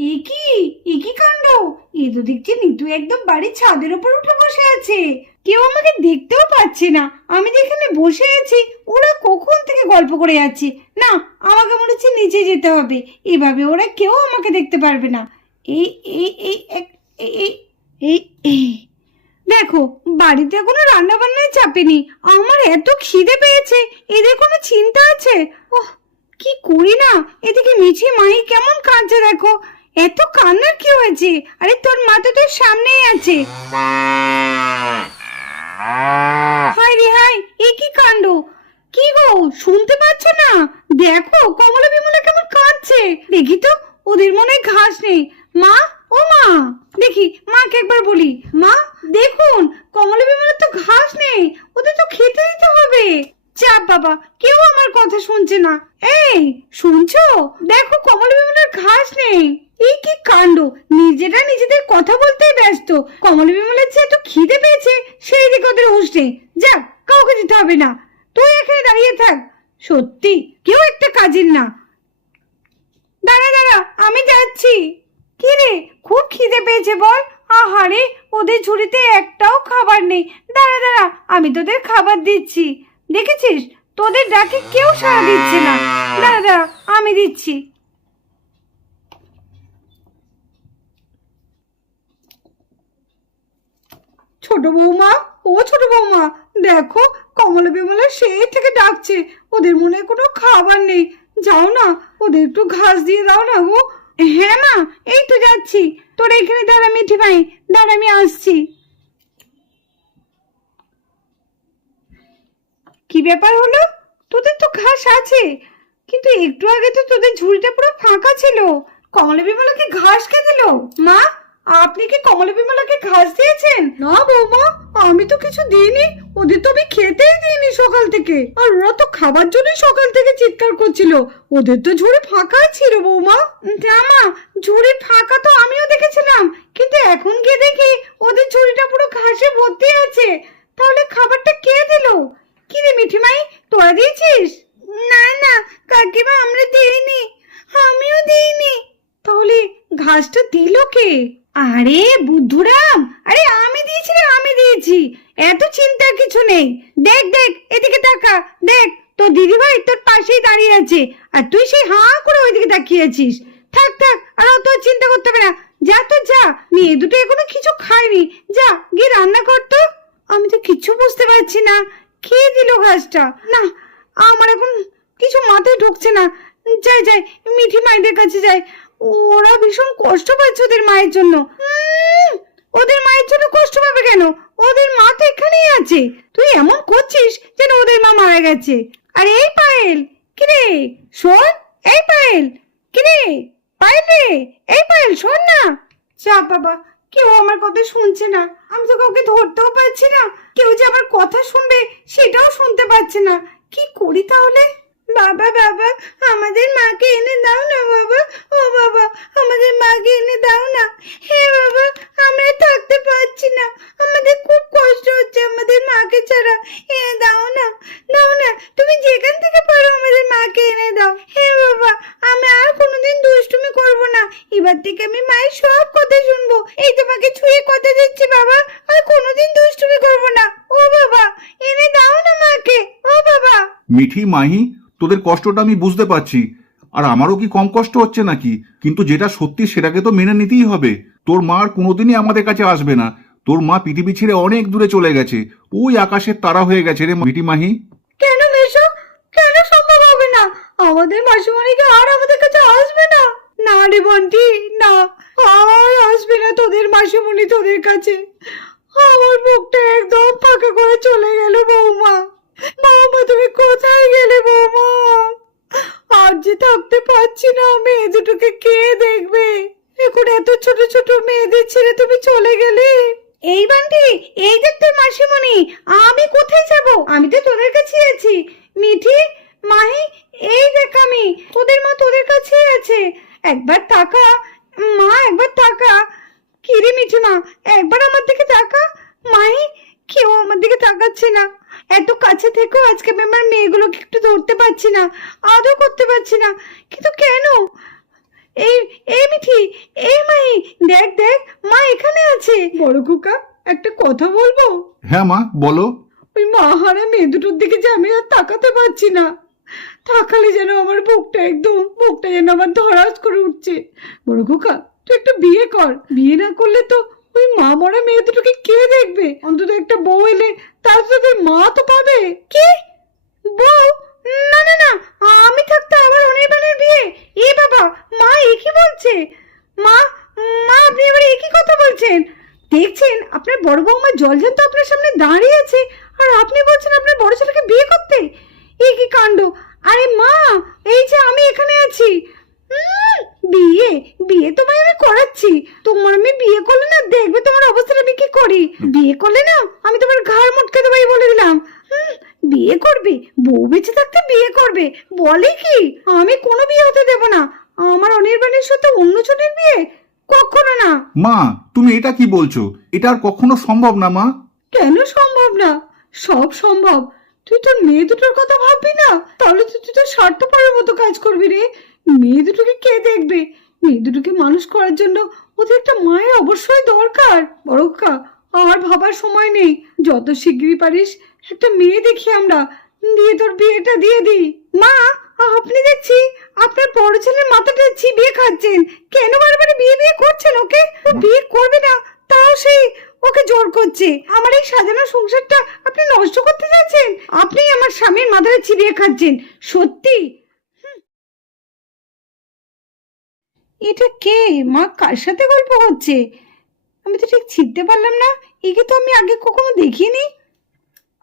কি কি কাণ্ড! এ তো দেখছি নিতু একদম বাড়ির ছাদের উপর উঠে বসে আছে। কেউ আমাকে দেখতেও পাচ্ছে না। আমি যেখানে বসে আছি ওরা কখন থেকে গল্প করে যাচ্ছে। না, আমাকে মনে হচ্ছে নিচে যেতে হবে। এভাবে ওরা কেউ আমাকে দেখতে পারবে না। এই এই এই এক- এই এই এই এই দেখো, বাড়িতে কোনো রান্না বান্নায় চাপেনি। আমার এত খিদে পেয়েছে, এদের কোনো চিন্তা আছে? ওহ, কি করি না। এদিকে মিছি মাহি কেমন কাঁদছে দেখো। এত কান্নার কি হয়েছে? আরে তোর মা তো তোর সামনেই আছে। হাই রে হাই, এ কি কাণ্ড! কি গো, শুনতে পাচ্ছ না? দেখো কমলা বিমলা কেমন কাঁদছে। দেখি তো, ওদের মনে হয় ঘাস নেই। মা, ও মা, দেখি মাকে একবার বলি। মা দেখুন, কমলা বিমলার তো ঘাস নেই। ওদের তো খেতে দিতে হবে। চাপ বাবা, কেউ আমার কথা শুনছে না। এই শুনছো? দেখো কমলা বিমলার ঘাস নেই। এই কি কাণ্ড! নিজেরা নিজেদের কথা বলতেই ব্যস্ত। কমলা বিমলার যে এত খিদে পেয়েছে সেই দিকে ওদের হুঁশ নেই। যাক, কাউকে দিতে হবে না। তুই এখানে দাঁড়িয়ে থাক। সত্যি কেউ একটা কাজের না। দাঁড়া দাঁড়া, আমি যাচ্ছি। কি রে, খুব খিদে পেয়েছে বল? আহারে, ওদের ঝুড়িতে একটাও খাবার নেই। দাঁড়া দাঁড়া, আমি তোদের খাবার দিচ্ছি। দেখেছিস, তোদের ডাকে কেউ সাড়া দিচ্ছে না। দাঁড়া দাঁড়া, আমি দিচ্ছি। ছোট বৌমা, ও ছোট বৌমা, দেখো কমলা বিমলা সেই থেকে ডাকছে। ওদের মনে হয় কোনো খাবার নেই। যাও না, ওদের একটু ঘাস দিয়ে দাও না গো। হ্যাঁ মা, এই তো যাচ্ছি। তোরা এখানে দাঁড়া মিঠি ভাই, দাঁড়া, আমি আসছি। কি ব্যাপার হলো? তোদের তো ঘাস আছে, কিন্তু একটু আগে তো তোদের ঝুড়িটা পুরো ফাঁকা ছিল। কমলা বিমলাকে ঘাস কে দিল? মা, আপনি কি কমলা বিমলাকে ঘাস দিয়েছেন? না বৌমা, আমি তো কিছু দিইনি। ওদের তো আমি খেতেই দিইনি সকাল থেকে। আর ওরা তো খাবার জন্যই সকাল থেকে চিৎকার করছিল। ওদের তো ঝুড়ি ফাঁকাই ছিল বৌমা। না মা, ঝুড়ি ফাঁকা তো আমিও দেখেছিলাম, কিন্তু এখন গিয়ে দেখি ওদের ঝুড়িটা পুরো ঘাসে ভর্তি আছে। তাহলে খাবারটা কে দিল? কি রে মিঠিমাই, তোরা দিয়েছিস? না না কাকিমা, আমরা দিইনি। আমিও দিইনি। তাহলে ঘাসটা দিল কে? আরে বুদ্ধুরাম, আরে আমি দিয়েছি রে, আমি দিয়েছি। এত চিন্তার কিছু নেই। দেখ দেখ, এদিকে তাকা। দেখ, তোর দিদিভাই তোর পাশেই দাঁড়িয়ে আছে, আর তুই সেই হাঁ করে ওইদিকে তাকিয়ে আছিস। থাক থাক, আর অত চিন্তা করতে হবে না। যা তো যা, মেয়ে দুটো এখনো কিছু খায়নি। যা গিয়ে রান্না কর তো। আমি তো কিছু বুঝতে পারছি না, কে দিল ঘাসটা। না, আমার এখন কিছু মাথায় ঢুকছে না। যাই যাই, মিঠি মাইদের কাছে যাই। ওরা ভীষণ কষ্ট পাচ্ছে ওদের মায়ের জন্য। ওদের মায়ের জন্য কষ্ট পাবে কেন? ওদের মা তো এখানেই আছে। তুই এমন করছিস যেন ওদের মা মারা গেছে। আর এই পায়েল, কিরে শোন। এই পায়েল, কিরে পায়েল রে, এই পায়েল শোন না। যা বাবা, কেউ আমার কথা শুনছে না। আমি তো কাউকে ধরতেও পারছি না। কেউ যে আমার কথা শুনবে সেটাও শুনতে পাচ্ছে না। কি করি তাহলে? বাবা বাবা, আমাদের মাকে এনে দাও না বাবা। ও বাবা, আমাদের মাকে এনে দাও না। হে বাবা, আমরা থাকতে পারছি না। আমাদের খুব কষ্ট হচ্ছে আমাদের মাকে ছাড়া। এনে দাও না, দাও না। তুমি যেখান থেকে পারো আমাদের মাকে এনে দাও। হে বাবা, আমি আর কোনোদিন দুষ্টুমি করব না। এবার থেকে আমি মায়ের সব কথা শুনবো। এই তোমাকে ছুঁয়ে কথা দিচ্ছি বাবা, আর কোনোদিন দুষ্টুমি করব না। ও বাবা, এনে দাও না মাকে। ও বাবা। মিঠি, মাহি, তোদের কষ্টটা আমি বুঝতে পারছি, আর আমারও কি কম কষ্ট হচ্ছে নাকি? কিন্তু যেটা সত্যি সেটাকে তো মেনে নিতেই হবে। তোর মা আর কোনোদিনই আমাদের কাছে আসবে না। তোর মা পৃথিবী ছেড়ে অনেক দূরে চলে গেছে। ওই আকাশের তারা হয়ে গেছে রে মিঠি, মাহি। কেন মেশো? কেন সম্ভব হবে না? আমাদের মাসিমণিকে আর আমাদের কাছে আসবে না? না রে বন্টি, না, আর আসবে না তোদের মাসিমণি তোদের কাছে। আমার বুকটা একদম ফাঁকা করে চলে গেল বৌমা। বৌমা, তুমি কোথায় গেলে বৌমা? আর যে থাকতে পারছি না। মেয়ে দুটোকে কে দেখবে? এখন এত ছোট ছোট মেয়েদের ছেড়ে তুমি চলে গেলে। এই বান্টি, এই দেখ তোর মাসিমণি। আমি কোথায় যাব? আমি তো তোদের কাছেই আছি। মিঠি, মাহি, এই দেখ আমি। তোদের মা তোদের কাছেই আছে। একবার তাকা মা, একবার তাকা। কি রে মিঠি মা, একবার আমার দিকে তাকা। মাহি, কেউ আমার দিকে তাকাচ্ছে না। এত কাছে থেকেও আজকে আমি আমার মেয়েগুলোকে একটু ধরতে পারছি না, আদর করতে পারছি না। কিন্তু কেন? এই এই মিঠি, এই মাই, দেখ দেখ মা এখানে আছে। বড় খোকা, একটা কথা বলবো? হ্যাঁ মা, বলো। ওই মাহারা মেয়ে দুটোর দিকে যে আমি আর তাকাতে পারছি না। তাকালে যেন আমার বুকটা যেন আমার ধরাস করে উঠছে। বড় খোকা, তুই একটা বিয়ে কর। বিয়ে না করলে তো ওই মা মরা মেয়ে দুটোকে কে দেখবে? অন্তত একটা বউ এলে তার সাথে মা তো পাবে। কি বউ? না না না, আমি থাকতে আবার অনির্বাণের বিয়ে? এ বাবা, মা এ কি বলছে? মা, মা আপনি এবারে এ কি কথা বলছেন? দেখছেন আপনার বড় বৌমা জলজান্ত আপনার সামনে দাঁড়িয়ে আছে, আর আপনি বলছেন আপনার বড় ছেলেকে বিয়ে করতে? এ কি কাণ্ড! আরে মা, এই যে আমি এখানে আছি। বিয়ে বিয়ে তোমায় আমি করাচ্ছি। তোমার আমি বিয়ে করলে না, দেখবে তোমার অবস্থাটা আমি কি করি। বিয়ে করলে না আমি তোমার ঘাড় মটকে দেবো, বলে দিলাম। বিয়ে করবে? বউ বেঁচে থাকতে বিয়ে করবে বলে কি? আমি কোনো বিয়ে হতে দেব না। আমার অনির্বাণের সাথে অন্য জনের বিয়ে কখনো না। মা, তুমি এটা কি বলছো? এটা আর কখনো সম্ভব না মা। কেন সম্ভব না? সব সম্ভব। তুই তোর মেয়ে দুটোর কথা ভাববি না? তাহলে তুই তো স্বার্থপরের মতো কাজ করবি রে। মেয়ে দুটোকে কে দেখবে? মেয়ে দুটোকে মানুষ করার জন্য ওদের একটা মায়ের অবশ্যই দরকার। বড় খোকা, আর ভাবার সময় নেই। যত শিগগিরই পারিস একটা মেয়ে দেখি আমরা, দিয়ে তোর বিয়েটা দিয়ে দিই। মা, আপনি দেখছি আপনার বড় ছেলের মাথাটা চিবিয়ে খাচ্ছেন। কেন বারবার বিয়ে বিয়ে করছেন ওকে? ও বিয়ে করবে না, তাও সেই ওকে জোর করছে। আমার এই সাজানো সংসারটা আপনি নষ্ট করতে যাচ্ছেন। আপনি আমার স্বামীর মাথাটা চিবিয়ে খাচ্ছেন, সত্যি। এটা কে? মা কার সাথে গল্প হচ্ছে? আমি তো ঠিক চিনতে পারলাম না। একে তো আমি আগে কখনো দেখিনি।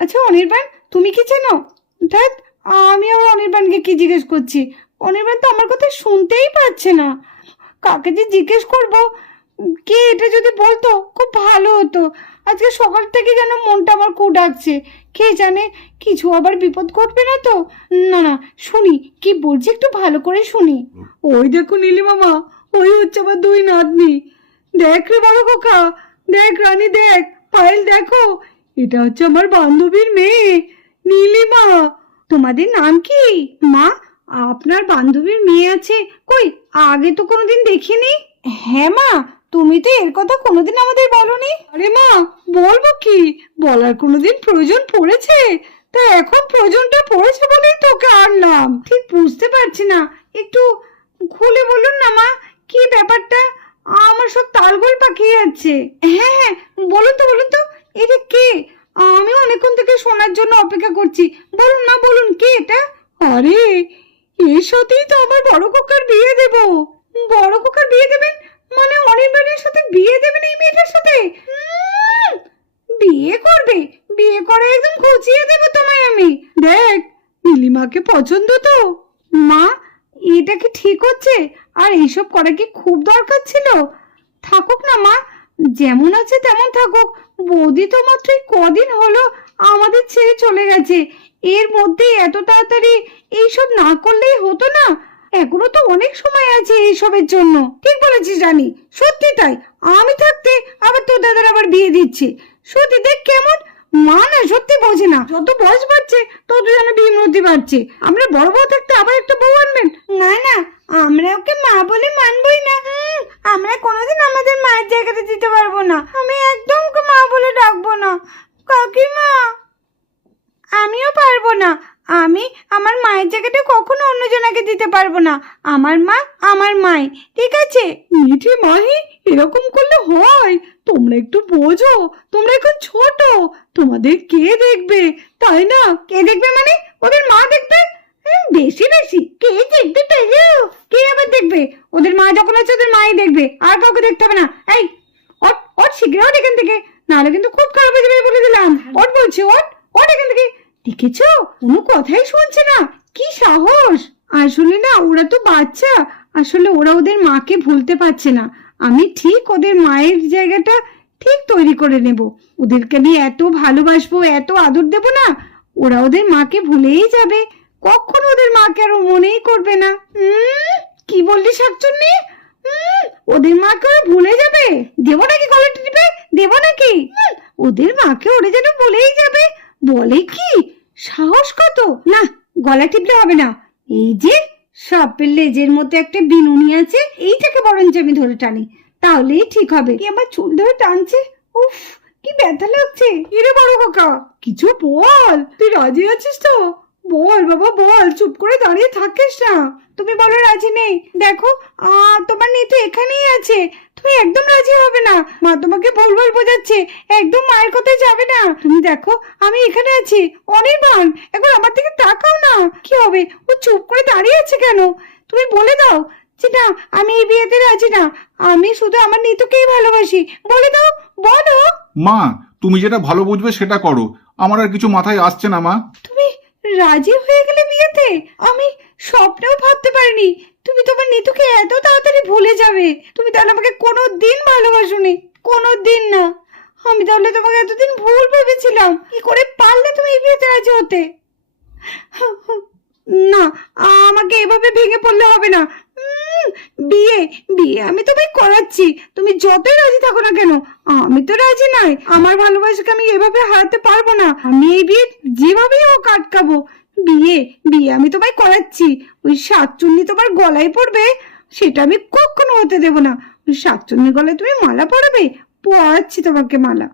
আচ্ছা অনির্বাণ, তুমি কি চেনো? ধ্যাৎ, আমি আবার অনির্বাণকে কি জিজ্ঞেস করছি? অনির্বাণ তো আমার কথা শুনতেই পাচ্ছে না। কাকে যে জিজ্ঞেস করবো? কে এটা যদি বলতো খুব ভালো হতো। আজকে সকাল থেকে যেন মনটা আমার খুব ডাকছে। কে জানে কিছু আবার বিপদ ঘটবে না তো? না না, শুনি কি বলছি, একটু ভালো করে শুনি। ওই দেখো নীলিমামা, ওই হচ্ছে আমার দুই নাতনি। দেখ রে বড় খোকা, দেখ রানী, দেখ পায়েল, দেখো এটা হচ্ছে আমার বান্ধবীর মেয়ে নীলিমা। তোমাদের নাম কি? মা, আপনার বান্ধবীর মেয়ে আছে? কই, আগে তো কোনোদিন দেখিনি। হ্যাঁ মা, তুমি তো এর কথা কোনোদিন আমাদের বলনি। আরে মা, বলবো কি, বলার কোনোদিন প্রয়োজন পড়েছে? তা এখন প্রয়োজনটা পড়েছে বলেই তোকে আনলাম। ঠিক বুঝতে পারছি না, একটু খুলে বলুন না মা, কি ব্যাপারটা? আমার সব তালগোল পাকিয়ে যাচ্ছে। হ্যাঁ হ্যাঁ, বলুন তো বলুন তো, এটা কে? আমি অনেকক্ষণ থেকে শোনার জন্য অপেক্ষা করছি। বলুন মা, বলুন কে এটা? আরে, এর সাথেই তো আমার বড় খোকার বিয়ে দেব। বড় খোকার বিয়ে দেবেন মানে অনির্বাণের সাথে বিয়ে দেবেন এই মেয়েটার সাথে? বিয়ে করবে? বিয়ে করে একদম খুঁচিয়ে দেবো তোমায় আমি। দেখ, নীলিমাকে পছন্দ তো? মা, এটা কি ঠিক হচ্ছে? আর এইসব করা কি খুব দরকার ছিল? থাকুক না মা, যেমন আছে তেমন থাকুক। বৌদি তো মাত্র কদিন হলো আমাদের ছেড়ে চলে গেছে। এর মধ্যে এত তাড়াতাড়ি এইসব না করলেই হতো না? এখনো তো অনেক সময় আছে এইসবের জন্য। ঠিক বলেছিস রানী, সত্যি তাই। আমি থাকতে আবার তোর দাদার আবার বিয়ে দিচ্ছে। সত্যি দেখ কেমন। মা না সত্যি বোঝে না, যত বয়স বাড়ছে তত যেন বিমূর্তি বাড়ছে। আমরা বড় বউ থাকতে আবার একটা বউ আনবেন? না না, আমরা ওকে মা বলে মানবই না। আমরা কোনোদিন আমাদের মায়ের জায়গাটা দিতে পারবো না। আমি একদম ওকে মা বলে ডাকবো না। কাকিমা, আমিও পারবো না। আমি আমার মায়ের জায়গাটা কখনো অন্যজনকে দিতে পারবো না। আমার মা আমার মাই, ঠিক আছে? মিঠি মাহি, এরকম করলে হয়? তোমরা একটু বোঝো, তোমরা এখন ছোট, তোমাদের কে দেখবে, তাই না? কে দেখবে মানে? ওদের মা দেখবে। বেশি বেশি কে দেখবে পেলো? কে আবার দেখবে? ওদের মা যখন আছে ওদের মাই দেখবে, আর কাউকে দেখতে হবে না। এই ওট ওট, শীঘ্র ওঠ এখান থেকে, নাহলে কিন্তু খুব খারাপ হয়ে যাবে বলে দিলাম। ওট বলছি, ওট ওট এখান থেকে। দেখেছো, কোনো কথাই শুনছে না, কি সাহস! আসলে না, ওরা তো বাচ্চা, আসলে ওরা ওদের মাকে ভুলতে পারছে না। আমি ঠিক ওদের মায়ের জায়গাটা ঠিক তৈরি করে নেব। ওদেরকে আমি এত ভালোবাসবো, এত আদর দেব না, ওরা ওদের মাকে ভুলেই যাবে। কখনো ওদের মাকে আর মনেই করবে না। কি বললি শাকচুন্নি? ওদের মাকে ওরা ভুলে যাবে? দেবো নাকি গলাটা টিপে? দেবো নাকি? ওদের মাকে ওরা যেন ভুলেই যাবে বলে কি? সাহস কত! না, গলা টিপলে হবে না। এই যে সাপের লেজের মতো একটা বিনুনি আছে, এইটাকে বরঞ্চ আমি ধরে টানি, তাহলেই ঠিক হবে। কি আমার চুল ধরে টানছে, উফ কি ব্যথা লাগছে। এরে বড় কাকা, কিছু বল, তুই রাজি আছিস তো? বল বাবা বল, চুপ করে দাঁড়িয়ে থাকিস না। তুমি বলো রাজি নেই, দেখো তোমার নিতু এখানেই আছে, তুমি একদম রাজি হবে না। মা তোমাকে ভুল ভাল বোঝাচ্ছে, একদম মায়ের কথায় যাবে না। তুমি দেখো আমি এখানে আছি, অনির্বাণ একবার আমার দিকে তাকাও না। কি হবে, ও চুপ করে দাঁড়িয়ে আছে কেন? তুমি বলে দাও যে না, আমি এই বিয়েতে রাজি না, আমি শুধু আমার নিতুকেই ভালোবাসি। বলে দাও, বলো। মা, তুমি যেটা ভালো বুঝবে সেটা করো, আমার আর কিছু মাথায় আসছে না মা। তুমি রাজি হয়ে গেলে বিয়েতে? আমি স্বপ্নেও ভাবতে পারিনি তুমি তোমার নিতুকে এত তাড়াতাড়ি ভুলে যাবে। তুমি তাহলে আমাকে কোনো দিন ভালোবাসোনি, কোনো দিন না। আমি তাহলে তোমাকে এতদিন ভুল ভেবেছিলাম। কি করে পারলে তুমি এই বিয়েতে রাজি হতে? না, আমাকে এভাবে ভেঙে পড়লে হবে না। বিয়ে বিয়ে আমি তোমায় করাচ্ছি, তুমি যতই রাজি থাকো না কেন। আমি তো রাজি নাই, আমার ভালোবাসাকে আমি এভাবে হারাতে পারবো না। আমি এই বিয়ে যেভাবেই হোক আটকাবো। বিয়ে বিয়ে আমি তোমায় করাচ্ছি। ওই শাকচুন্নি তোমার গলায় পড়বে, সেটা আমি কখনো হতে দেবো না। ওই শাকচুন্নির গলায় তুমি মালা পরাবে, পরাচ্ছি তোমাকে মালা।